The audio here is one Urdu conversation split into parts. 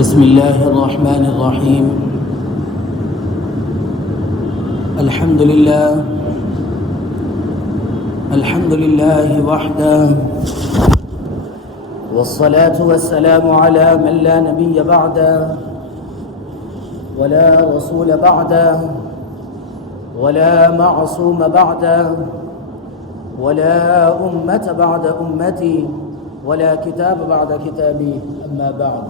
بسم الله الرحمن الرحيم. الحمد لله وحده، والصلاة والسلام على من لا نبي بعده ولا رسول بعده ولا معصوم بعده ولا أمة بعد أمتي ولا کتاب بعد کتابی اما بعد.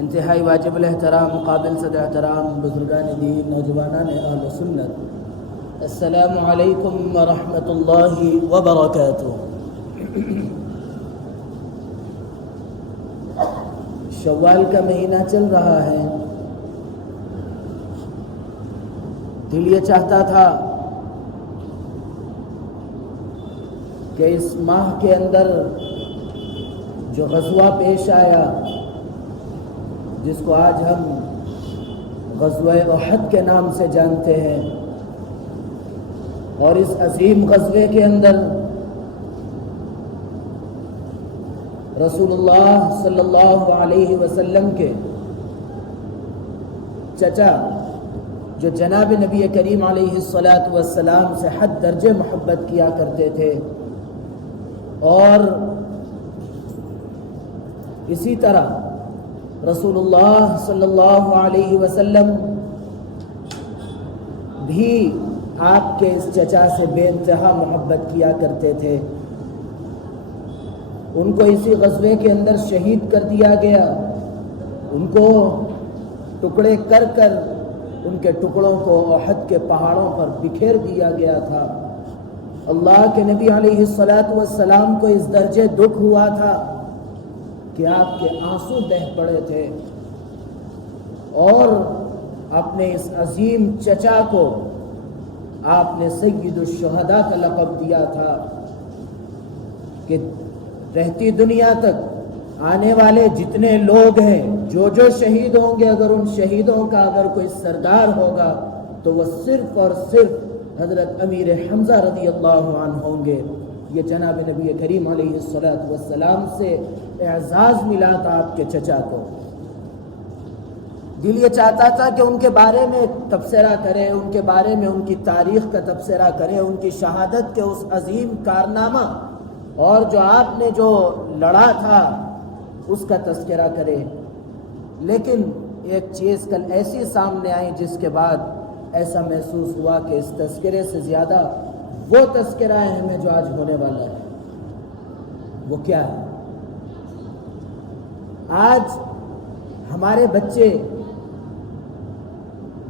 انتہائی واجب الاحترام قابل صد احترام بزرگان دین، نوجوانان اہل سنت، السلام علیکم ورحمۃ اللہ وبرکاتہ. شوال کا مہینہ چل رہا ہے. دل یہ چاہتا تھا کہ اس ماہ کے اندر جو غزوہ پیش آیا، جس کو آج ہم غزوہ احد کے نام سے جانتے ہیں، اور اس عظیم غزوے کے اندر رسول اللہ صلی اللہ علیہ وسلم کے چچا جو جناب نبی کریم علیہ الصلاۃ سے حد درجے محبت کیا کرتے تھے، اور اسی طرح رسول اللہ صلی اللہ علیہ وسلم بھی آپ کے اس چچا سے بے انتہا محبت کیا کرتے تھے. ان کو اسی غزوے کے اندر شہید کر دیا گیا. ان کو ٹکڑے کر کر ان کے ٹکڑوں کو احد کے پہاڑوں پر بکھیر دیا گیا تھا. اللہ کے نبی علیہ السلام کو اس درجے دکھ ہوا تھا کہ آپ کے آنسو بہہ پڑے تھے، اور اپنے اس عظیم چچا کو آپ نے سید الشہداء کا لقب دیا تھا کہ رہتی دنیا تک آنے والے جتنے لوگ ہیں، جو شہید ہوں گے، اگر ان شہیدوں کا اگر کوئی سردار ہوگا تو وہ صرف اور صرف حضرت امیر حمزہ رضی اللہ عنہ ہوں گے. یہ جناب نبی کریم علیہ السلام سے اعزاز ملا تھا آپ کے چچا کو. دل یہ چاہتا تھا کہ ان کے بارے میں تبصرہ کریں، ان کے بارے میں ان کی تاریخ کا تبصرہ کریں، ان کی شہادت کے اس عظیم کارنامہ اور جو آپ نے جو لڑا تھا اس کا تذکرہ کریں. لیکن ایک چیز کل ایسی سامنے آئی جس کے بعد ایسا محسوس ہوا کہ اس تذکرے سے زیادہ وہ تذکرہ ہے ہمیں جو آج ہونے والا ہے. وہ کیا ہے؟ آج ہمارے بچے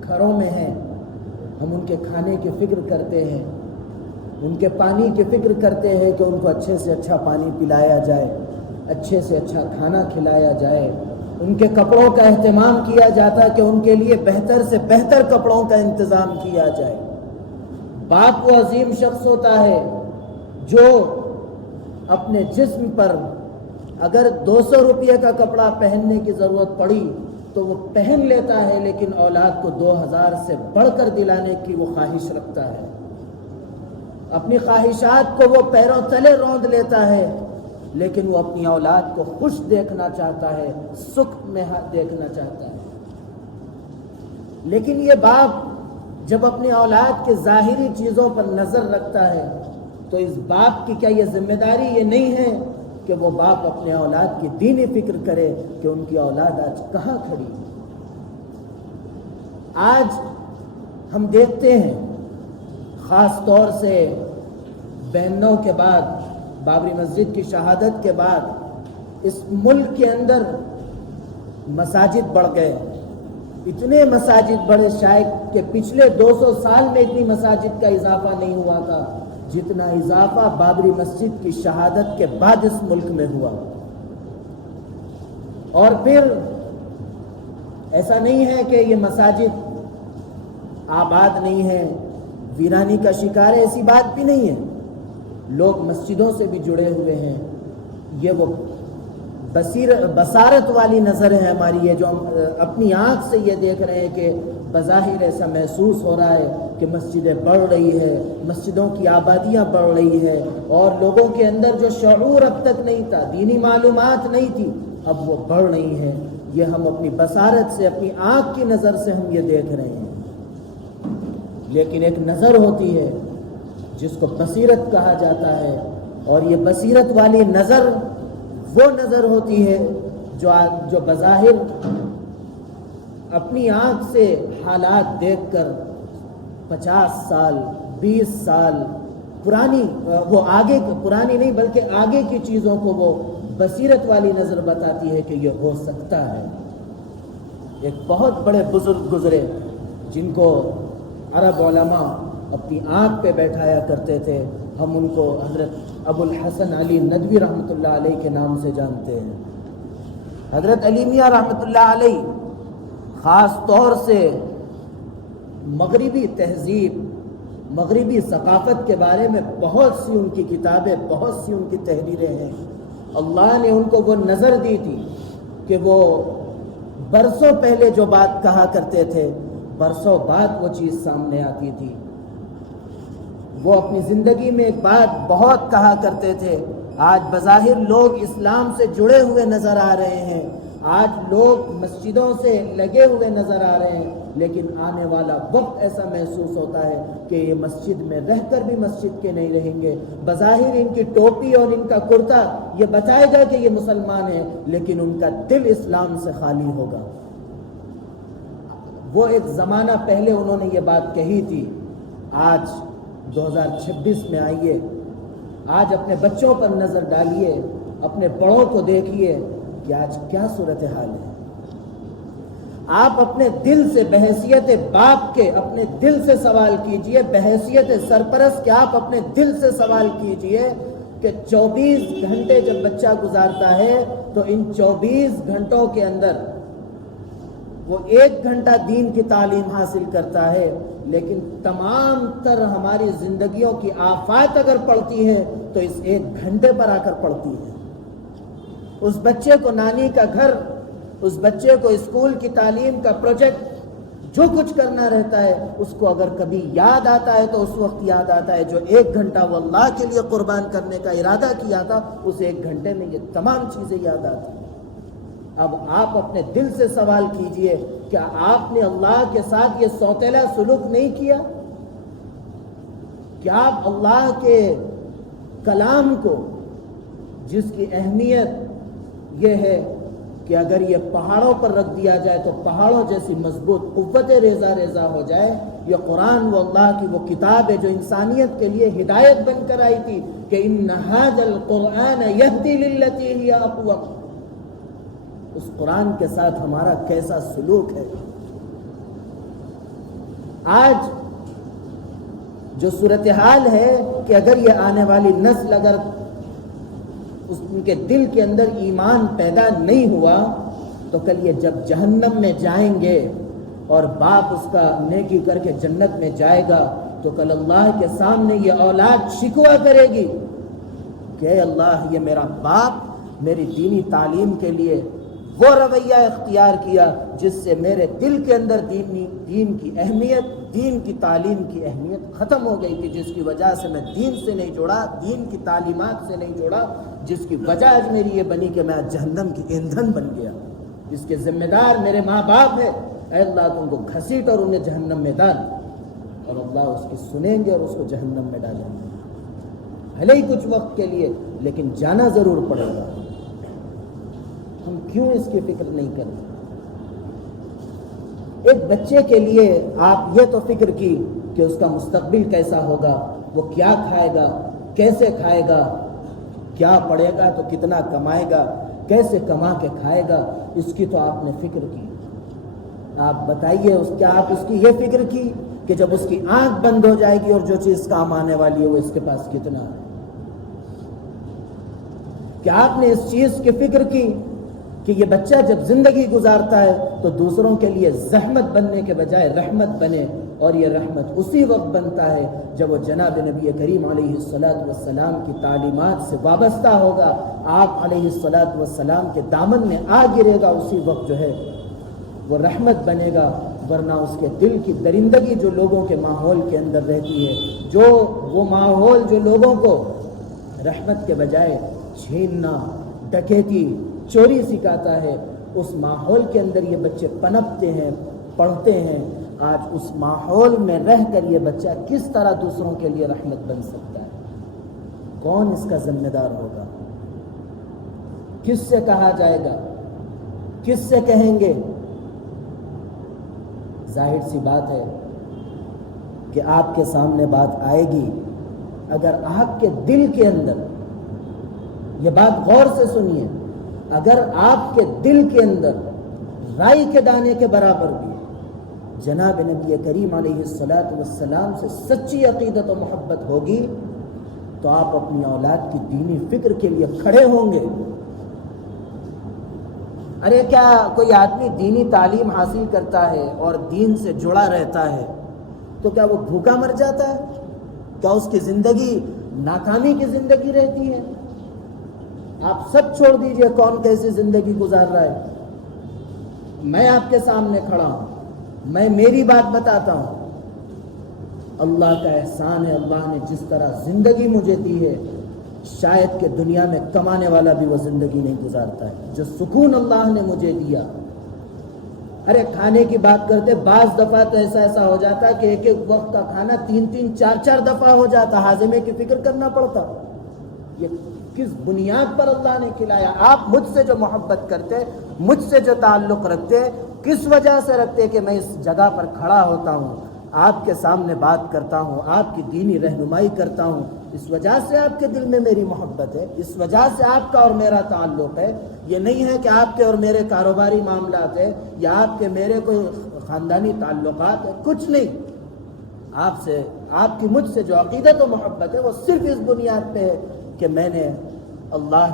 گھروں میں ہیں، ہم ان کے کھانے کی فکر کرتے ہیں، ان کے پانی کی فکر کرتے ہیں کہ ان کو اچھے سے اچھا پانی پلایا جائے، اچھے سے اچھا کھانا کھلایا جائے. ان کے کپڑوں کا اہتمام کیا جاتا ہے کہ ان کے لیے بہتر سے بہتر کپڑوں کا انتظام کیا جائے. باپ وہ عظیم شخص ہوتا ہے جو اپنے جسم پر اگر 200 روپے کا کپڑا پہننے کی ضرورت پڑی تو وہ پہن لیتا ہے، لیکن اولاد کو 2000 سے بڑھ کر دلانے کی وہ خواہش رکھتا ہے. اپنی خواہشات کو وہ پیروں تلے روند لیتا ہے، لیکن وہ اپنی اولاد کو خوش دیکھنا چاہتا ہے، سکھ میں دیکھنا چاہتا ہے. لیکن یہ باپ جب اپنی اولاد کے ظاہری چیزوں پر نظر رکھتا ہے تو اس باپ کی کیا یہ ذمہ داری یہ نہیں ہے کہ وہ باپ اپنے اولاد کی دینی فکر کرے کہ ان کی اولاد آج کہاں کھڑی؟ آج ہم دیکھتے ہیں خاص طور سے بہنوں کے بعد، بابری مسجد کی شہادت کے بعد اس ملک کے اندر مساجد بڑھ گئے. اتنے مساجد بڑے، شاید کہ پچھلے 200 سال میں اتنی مساجد کا اضافہ نہیں ہوا تھا جتنا اضافہ بابری مسجد کی شہادت کے بعد اس ملک میں ہوا. اور پھر ایسا نہیں ہے کہ یہ مساجد آباد نہیں ہے، ویرانی کا شکار ہے، ایسی بات بھی نہیں ہے. لوگ مسجدوں سے بھی جڑے ہوئے ہیں. یہ وہ بصارت والی نظر ہے ہماری، یہ جو ہم اپنی آنکھ سے یہ دیکھ رہے ہیں کہ بظاہر ایسا محسوس ہو رہا ہے کہ مسجدیں بڑھ رہی ہے، مسجدوں کی آبادیاں بڑھ رہی ہے، اور لوگوں کے اندر جو شعور اب تک نہیں تھا، دینی معلومات نہیں تھی، اب وہ بڑھ رہی ہیں. یہ ہم اپنی بصارت سے، اپنی آنکھ کی نظر سے ہم یہ دیکھ رہے ہیں. لیکن ایک نظر ہوتی ہے جس کو بصیرت کہا جاتا ہے، اور یہ بصیرت والی نظر وہ نظر ہوتی ہے جو بظاہر اپنی آنکھ سے حالات دیکھ کر 50 سال 20 سال پرانی، وہ آگے پرانی نہیں بلکہ آگے کی چیزوں کو وہ بصیرت والی نظر بتاتی ہے کہ یہ ہو سکتا ہے. ایک بہت بڑے بزرگ گزرے جن کو عرب علماء اپنی آنکھ پہ بیٹھایا کرتے تھے. ہم ان کو حضرت ابو الحسن علی ندوی رحمۃ اللہ علیہ کے نام سے جانتے ہیں. حضرت علی میاں رحمۃ اللہ علیہ خاص طور سے مغربی تہذیب، مغربی ثقافت کے بارے میں بہت سی ان کی کتابیں، بہت سی ان کی تحریریں ہیں. اللہ نے ان کو وہ نظر دی تھی کہ وہ برسوں پہلے جو بات کہا کرتے تھے، برسوں بعد وہ چیز سامنے آتی تھی. وہ اپنی زندگی میں ایک بات بہت کہا کرتے تھے. آج بظاہر لوگ اسلام سے جڑے ہوئے نظر آ رہے ہیں، آج لوگ مسجدوں سے لگے ہوئے نظر آ رہے ہیں، لیکن آنے والا وقت ایسا محسوس ہوتا ہے کہ یہ مسجد میں رہ کر بھی مسجد کے نہیں رہیں گے. بظاہر ان کی ٹوپی اور ان کا کرتا یہ بتائے گا کہ یہ مسلمان ہیں، لیکن ان کا دل اسلام سے خالی ہوگا. وہ ایک زمانہ پہلے انہوں نے یہ بات کہی تھی. آج 2026 میں آئیے، آج اپنے بچوں پر نظر ڈالیے، اپنے بڑوں کو دیکھیے کہ آج کیا صورتحال ہے. آپ اپنے دل سے بحیثیت باپ کے اپنے دل سے سوال کیجئے، بحیثیت سرپرست کے آپ اپنے دل سے سوال کیجئے کہ 24 گھنٹے جب بچہ گزارتا ہے تو ان 24 گھنٹوں کے اندر وہ 1 گھنٹہ دین کی تعلیم حاصل کرتا ہے، لیکن تمام تر ہماری زندگیوں کی آفات اگر پڑتی ہے تو اس 1 گھنٹے پر آ کر پڑتی ہے. اس بچے کو نانی کا گھر، اس بچے کو اسکول کی تعلیم کا پروجیکٹ، جو کچھ کرنا رہتا ہے اس کو اگر کبھی یاد آتا ہے تو اس وقت یاد آتا ہے جو 1 گھنٹہ وہ اللہ کے لیے قربان کرنے کا ارادہ کیا تھا، اس 1 گھنٹے میں یہ تمام چیزیں یاد آتی ہیں. اب آپ اپنے دل سے سوال کیجئے، کیا آپ نے اللہ کے ساتھ یہ سوتیلا سلوک نہیں کیا؟ کیا آپ اللہ کے کلام کو، جس کی اہمیت یہ ہے کہ اگر یہ پہاڑوں پر رکھ دیا جائے تو پہاڑوں جیسی مضبوط قوت ریزہ ریزہ ہو جائے، یہ قرآن وہ اللہ کی وہ کتاب ہے جو انسانیت کے لیے ہدایت بن کر آئی تھی کہ ان ھذا القرآن یہدی للتی ہی اقوم. اس قرآن کے ساتھ ہمارا کیسا سلوک ہے؟ آج جو صورتحال ہے کہ اگر یہ آنے والی نسل اگر ان کے دل کے اندر ایمان پیدا نہیں ہوا تو کل یہ جب جہنم میں جائیں گے اور باپ اس کا نیکی کر کے جنت میں جائے گا تو کل اللہ کے سامنے یہ اولاد شکوہ کرے گی کہ اے اللہ، یہ میرا باپ میری دینی تعلیم کے لیے وہ رویہ اختیار کیا جس سے میرے دل کے اندر دین کی اہمیت، دین کی تعلیم کی اہمیت ختم ہو گئی تھی، جس کی وجہ سے میں دین سے نہیں جوڑا، دین کی تعلیمات سے نہیں جوڑا، جس کی وجہ آج میری یہ بنی کہ میں جہنم کی ایندھن بن گیا، جس کے ذمہ دار میرے ماں باپ ہے. اے اللہ تم کو گھسیٹ اور انہیں جہنم میں ڈال. اور اللہ اس کی سنیں گے اور اس کو جہنم میں ڈالیں گے، بھلے ہی کچھ وقت کے لیے، لیکن جانا ضرور پڑے گا. ہم کیوں اس کی فکر نہیں کرتے؟ ایک بچے کے لیے آپ یہ تو فکر کی کہ اس کا مستقبل کیسا ہوگا، وہ کیا کھائے گا، کیسے کھائے گا، کیا پڑھے گا تو کتنا کمائے گا، کیسے کما کے کھائے گا، اس کی تو آپ نے فکر کی. آپ بتائیے کیا آپ اس کی یہ فکر کی کہ جب اس کی آنکھ بند ہو جائے گی اور جو چیز کام آنے والی ہے وہ اس کے پاس کتنا ہے؟ کیا آپ نے اس چیز کی فکر کی کہ یہ بچہ جب زندگی گزارتا ہے تو دوسروں کے لیے زحمت بننے کے بجائے رحمت بنے، اور یہ رحمت اسی وقت بنتا ہے جب وہ جناب نبی کریم علیہ الصلاۃ والسلام کی تعلیمات سے وابستہ ہوگا، آپ علیہ الصلاۃ والسلام کے دامن میں آ گرے گا، اسی وقت جو ہے وہ رحمت بنے گا. ورنہ اس کے دل کی درندگی جو لوگوں کے ماحول کے اندر رہتی ہے، جو وہ ماحول جو لوگوں کو رحمت کے بجائے چھیننا، ڈکیتی، چوری سکھاتا ہے، اس ماحول کے اندر یہ بچے پنپتے ہیں، پڑھتے ہیں۔ آج اس ماحول میں رہ کر یہ بچہ کس طرح دوسروں کے لیے رحمت بن سکتا ہے؟ کون اس کا ذمہ دار ہوگا؟ کس سے کہا جائے گا؟ کس سے کہیں گے؟ ظاہر سی بات ہے کہ آپ کے سامنے بات آئے گی، اگر آپ کے دل کے اندر، یہ بات غور سے سنیے، اگر آپ کے دل کے اندر رائی کے دانے کے برابر بھی جناب نبی کریم علیہ الصلاۃ والسلام سے سچی عقیدت و محبت ہوگی تو آپ اپنی اولاد کی دینی فکر کے لیے کھڑے ہوں گے۔ ارے کیا کوئی آدمی دینی تعلیم حاصل کرتا ہے اور دین سے جڑا رہتا ہے تو کیا وہ بھوکا مر جاتا ہے؟ کیا اس کی زندگی ناکامی کی زندگی رہتی ہے؟ آپ سب چھوڑ دیجئے کون کیسی زندگی گزار رہا ہے، میں آپ کے سامنے کھڑا ہوں، میں میری بات بتاتا ہوں۔ اللہ کا احسان ہے، اللہ نے جس طرح زندگی مجھے دی ہے، شاید کہ دنیا میں کمانے والا بھی وہ زندگی نہیں گزارتا ہے جو سکون اللہ نے مجھے دیا۔ ارے کھانے کی بات کرتے، بعض دفعہ تو ایسا ہو جاتا ہے کہ ایک ایک وقت کا کھانا 3 4 دفعہ ہو جاتا، ہاضمے کی فکر کرنا پڑتا۔ یہ کس بنیاد پر اللہ نے کھلایا؟ آپ مجھ سے جو محبت کرتے، مجھ سے جو تعلق رکھتے، کس وجہ سے رکھتے کہ میں اس جگہ پر کھڑا ہوتا ہوں، آپ کے سامنے بات کرتا ہوں، آپ کی دینی رہنمائی کرتا ہوں، اس وجہ سے آپ کے دل میں میری محبت ہے، اس وجہ سے آپ کا اور میرا تعلق ہے۔ یہ نہیں ہے کہ آپ کے اور میرے کاروباری معاملات ہے یا آپ کے میرے کوئی خاندانی تعلقات ہے، کچھ نہیں۔ آپ کی مجھ سے جو عقیدت و محبت ہے وہ صرف اس بنیاد پہ ہے کہ میں نے اللہ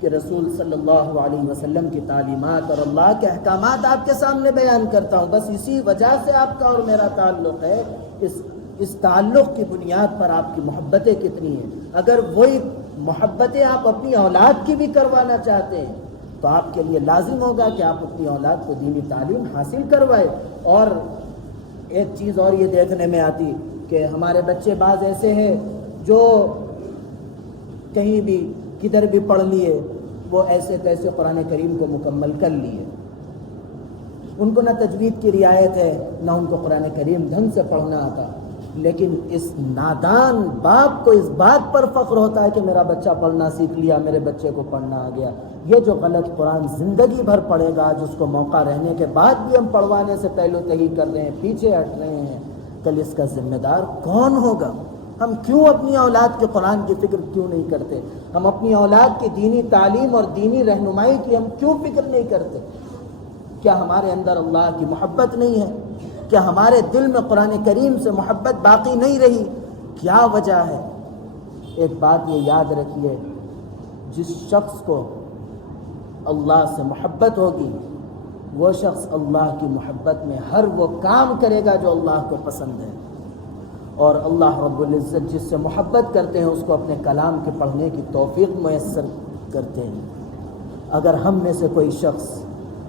کے رسول صلی اللہ علیہ وسلم کی تعلیمات اور اللہ کے احکامات آپ کے سامنے بیان کرتا ہوں، بس اسی وجہ سے آپ کا اور میرا تعلق ہے۔ اس تعلق کی بنیاد پر آپ کی محبتیں کتنی ہیں؟ اگر وہی محبتیں آپ اپنی اولاد کی بھی کروانا چاہتے ہیں تو آپ کے لیے لازم ہوگا کہ آپ اپنی اولاد کو دینی تعلیم حاصل کروائے۔ اور ایک چیز اور یہ دیکھنے میں آتی کہ ہمارے بچے بعض ایسے ہیں جو کہیں بھی کدھر بھی پڑھ لیے، وہ ایسے تیسے قرآن کریم کو مکمل کر لیے، ان کو نہ تجوید کی رعایت ہے نہ ان کو قرآن کریم ڈھنگ سے پڑھنا آتا، لیکن اس نادان باپ کو اس بات پر فخر ہوتا ہے کہ میرا بچہ پڑھنا سیکھ لیا، میرے بچے کو پڑھنا آ گیا۔ یہ جو غلط قرآن زندگی بھر پڑھے گا، جس کو موقع رہنے کے بعد بھی ہم پڑھوانے سے پہلو تہی کر رہے ہیں، پیچھے ہٹ رہے ہیں، کل اس کا ذمہ دار کون ہوگا؟ ہم کیوں اپنی اولاد کے قرآن کی فکر کیوں نہیں کرتے؟ ہم اپنی اولاد کی دینی تعلیم اور دینی رہنمائی کی ہم کیوں فکر نہیں کرتے؟ کیا ہمارے اندر اللہ کی محبت نہیں ہے؟ کیا ہمارے دل میں قرآن کریم سے محبت باقی نہیں رہی؟ کیا وجہ ہے؟ ایک بات یہ یاد رکھیے، جس شخص کو اللہ سے محبت ہوگی وہ شخص اللہ کی محبت میں ہر وہ کام کرے گا جو اللہ کو پسند ہے، اور اللہ رب العزت جس سے محبت کرتے ہیں اس کو اپنے کلام کے پڑھنے کی توفیق میسر کرتے ہیں۔ اگر ہم میں سے کوئی شخص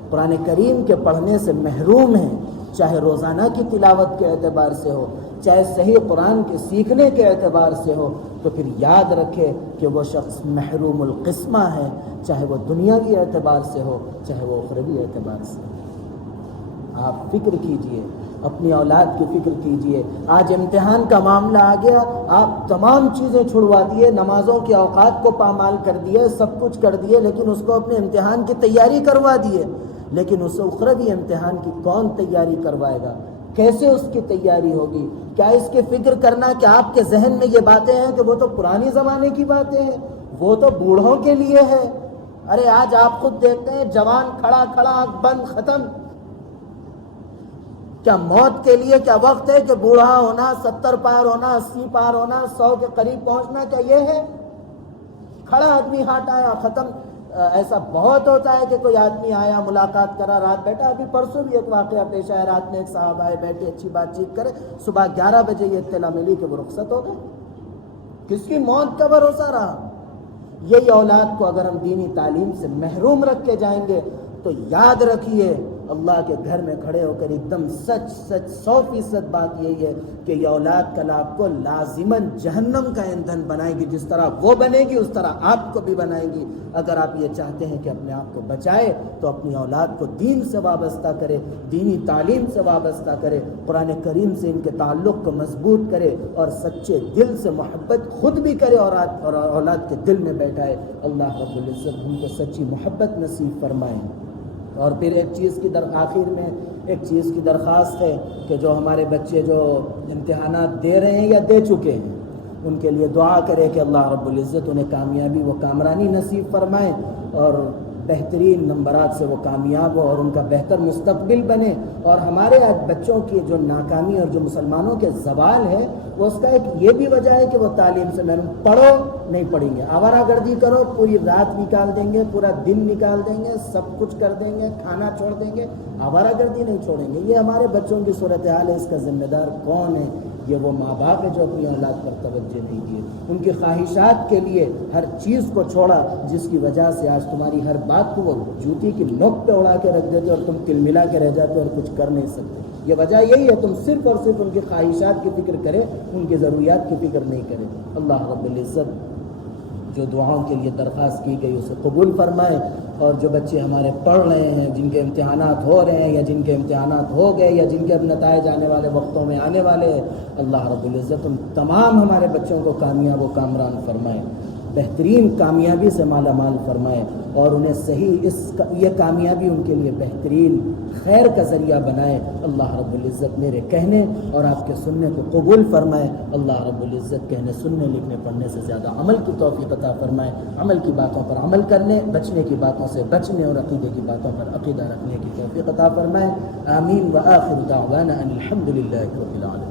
قرآن کریم کے پڑھنے سے محروم ہے، چاہے روزانہ کی تلاوت کے اعتبار سے ہو، چاہے صحیح قرآن کے سیکھنے کے اعتبار سے ہو، تو پھر یاد رکھے کہ وہ شخص محروم القسمہ ہے، چاہے وہ دنیاوی اعتبار سے ہو، چاہے وہ اخروی اعتبار سے ہو۔ آپ فکر کیجئے، اپنی اولاد کی فکر کیجئے۔ آج امتحان کا معاملہ آ گیا، آپ تمام چیزیں چھڑوا دیے، نمازوں کے اوقات کو پامال کر دیے، سب کچھ کر دیے، لیکن اس کو اپنے امتحان کی تیاری کروا دیے، لیکن اس اخروی امتحان کی کون تیاری کروائے گا؟ کیسے اس کی تیاری ہوگی؟ کیا اس کی فکر کرنا کہ آپ کے ذہن میں یہ باتیں ہیں کہ وہ تو پرانے زمانے کی باتیں ہیں، وہ تو بوڑھوں کے لیے ہے؟ ارے آج آپ خود دیکھتے ہیں، جوان کھڑا آنکھ بند، ختم۔ کیا موت کے لیے کیا وقت ہے کہ بوڑھا ہونا، 70 پار ہونا، 80 پار ہونا، 100 کے قریب پہنچنا، کیا یہ ہے؟ کھڑا آدمی ہاتھ آیا، ختم۔ ایسا بہت ہوتا ہے کہ کوئی آدمی آیا، ملاقات کرا، رات بیٹھا۔ ابھی پرسوں بھی ایک واقعہ پیش آیا، رات میں ایک صاحب آئے، بیٹھے، اچھی بات چیت کرے، صبح 11 بجے یہ اطلاع ملی کہ وہ رخصت ہو گئے۔ کس کی موت کا بھروسہ رہا؟ یہی اولاد کو اگر ہم دینی تعلیم سے محروم رکھ کے جائیں گے تو یاد رکھیے اللہ کے گھر میں کھڑے ہو کر ایک دم سچ 100% بات یہی ہے کہ یہ اولاد کل آپ کو لازماً جہنم کا ایندھن بنائے گی. جس طرح وہ بنے گی اس طرح آپ کو بھی بنائے گی. اگر آپ یہ چاہتے ہیں کہ اپنے آپ کو بچائے تو اپنی اولاد کو دین سے وابستہ کرے, دینی تعلیم سے وابستہ کرے, قرآن کریم سے ان کے تعلق کو مضبوط کرے اور سچے دل سے محبت خود بھی کرے اور اولاد کے دل میں بیٹھائے. اللہ رب العزت ہم کو سچی محبت نصیب فرمائے. اور پھر ایک چیز کی درخواست ہے کہ جو ہمارے بچے جو امتحانات دے رہے ہیں یا دے چکے ہیں ان کے لیے دعا کرے کہ اللہ رب العزت انہیں کامیابی و کامرانی نصیب فرمائے اور بہترین نمبرات سے وہ کامیاب ہو اور ان کا بہتر مستقبل بنے. اور ہمارے آج بچوں کی جو ناکامی اور جو مسلمانوں کے زوال ہے وہ اس کا ایک یہ بھی وجہ ہے کہ وہ تعلیم سے محروم. پڑھو نہیں پڑھیں گے, آوارہ گردی کرو, پوری رات نکال دیں گے, پورا دن نکال دیں گے, سب کچھ کر دیں گے, کھانا چھوڑ دیں گے, آوارہ گردی نہیں چھوڑیں گے. یہ ہمارے بچوں کی صورتحال ہے. اس کا ذمہ دار کون ہے؟ یہ وہ ماں باپ ہے جو اپنی اولاد پر توجہ نہیں دیے, ان کی خواہشات کے لیے ہر چیز کو چھوڑا, جس کی وجہ سے آج تمہاری ہر بات کو وہ جوتی کی نوک پہ اڑا کے رکھ دیتے اور تم تل ملا کے رہ جاتے اور کچھ کر نہیں سکتے. یہ وجہ یہی ہے, تم صرف اور صرف ان کی خواہشات کی فکر کرے, ان کی ضروریات کی فکر نہیں کرے. اللہ رب العزت جو دعاؤں کے لیے درخواست کی گئی اسے قبول فرمائے. اور جو بچے ہمارے پڑھ رہے ہیں, جن کے امتحانات ہو رہے ہیں یا جن کے امتحانات ہو گئے یا جن کے اب نتائج آنے والے وقتوں میں آنے والے ہیں, اللہ رب العزت ان تمام ہمارے بچوں کو کامیاب و کامران فرمائے, بہترین کامیابی سے مالا مال فرمائے اور انہیں صحیح یہ کامیابی ان کے لیے بہترین خیر کا ذریعہ بنائے. اللہ رب العزت میرے کہنے اور آپ کے سننے کو قبول فرمائے. اللہ رب العزت کہنے, سننے, لکھنے, پڑھنے سے زیادہ عمل کی توفیق عطا فرمائے. عمل کی باتوں پر عمل کرنے, بچنے کی باتوں سے بچنے اور عقیدے کی باتوں پر عقیدہ رکھنے کی توفیق عطا فرمائے. آمین. وآخر دعوانا ان الحمد للہ رب العالمین.